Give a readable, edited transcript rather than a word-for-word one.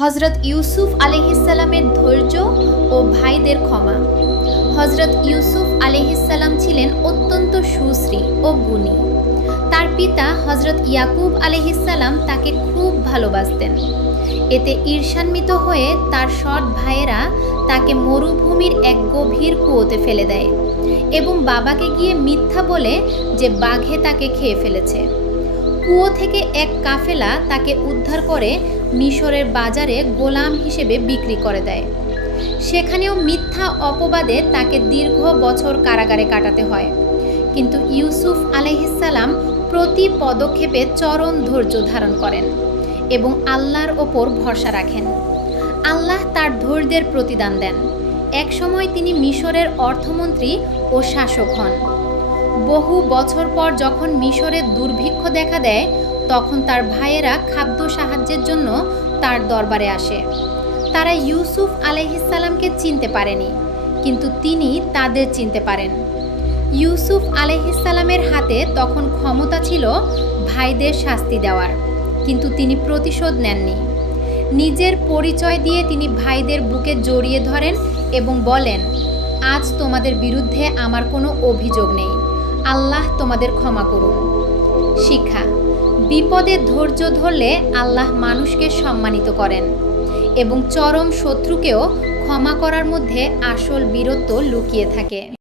হযরত ইউসুফ আলাইহিসসালামের ধৈর্য ও ভাইদের ক্ষমা। হযরত ইউসুফ আলাইহিসসালাম ছিলেন অত্যন্ত সুশ্রী ও গুণী। তার পিতা হযরত ইয়াকুব আলাইহিসসালাম তাকে খুব ভালোবাসতেন। এতে ঈর্ষান্বিত হয়ে তার সৎ ভাইয়েরা তাকে মরুভূমির এক গভীর কুয়োতে ফেলে দেয় এবং বাবাকে গিয়ে মিথ্যা বলে যে বাঘে তাকে খেয়ে ফেলেছে। কুয়ো থেকে এক কাফেলা তাকে উদ্ধার করে মিশরের বাজারে গোলাম হিসেবে বিক্রি করে দেয়। সেখানেও মিথ্যা অপবাদে তাকে দীর্ঘ বছর কারাগারে কাটাতে হয়। কিন্তু ইউসুফ আলাইহিসসালাম প্রতি পদক্ষেপে চরম ধৈর্য ধারণ করেন এবং আল্লাহর ওপর ভরসা রাখেন। আল্লাহ তার ধৈর্যের প্রতিদান দেন। একসময় তিনি মিশরের অর্থমন্ত্রী ও শাসক হন। বহু বছর পর যখন মিশরে দুর্ভিক্ষ দেখা দেয়, তখন তার ভাইয়েরা খাদ্য সাহায্যের জন্য তার দরবারে আসে। তারা ইউসুফ আলাইহিসসালামকে চিনতে পারেনি, কিন্তু তিনি তাদের চিনতে পারেন। ইউসুফ আলাইহিসসালামের হাতে তখন ক্ষমতা ছিল ভাইদের শাস্তি দেওয়ার, কিন্তু তিনি প্রতিশোধ নেননি। নিজের পরিচয় দিয়ে তিনি ভাইদের বুকে জড়িয়ে ধরেন এবং বলেন, আজ তোমাদের বিরুদ্ধে আমার কোনো অভিযোগ নেই, আল্লাহ তোমাদের ক্ষমা করুন। শিক্ষা: বিপদে ধৈর্য ধরলে আল্লাহ মানুষকে সম্মানিত করেন এবং চরম শত্রুকেও ক্ষমা করার মধ্যে আসল বীরত্ব লুকিয়ে থাকে।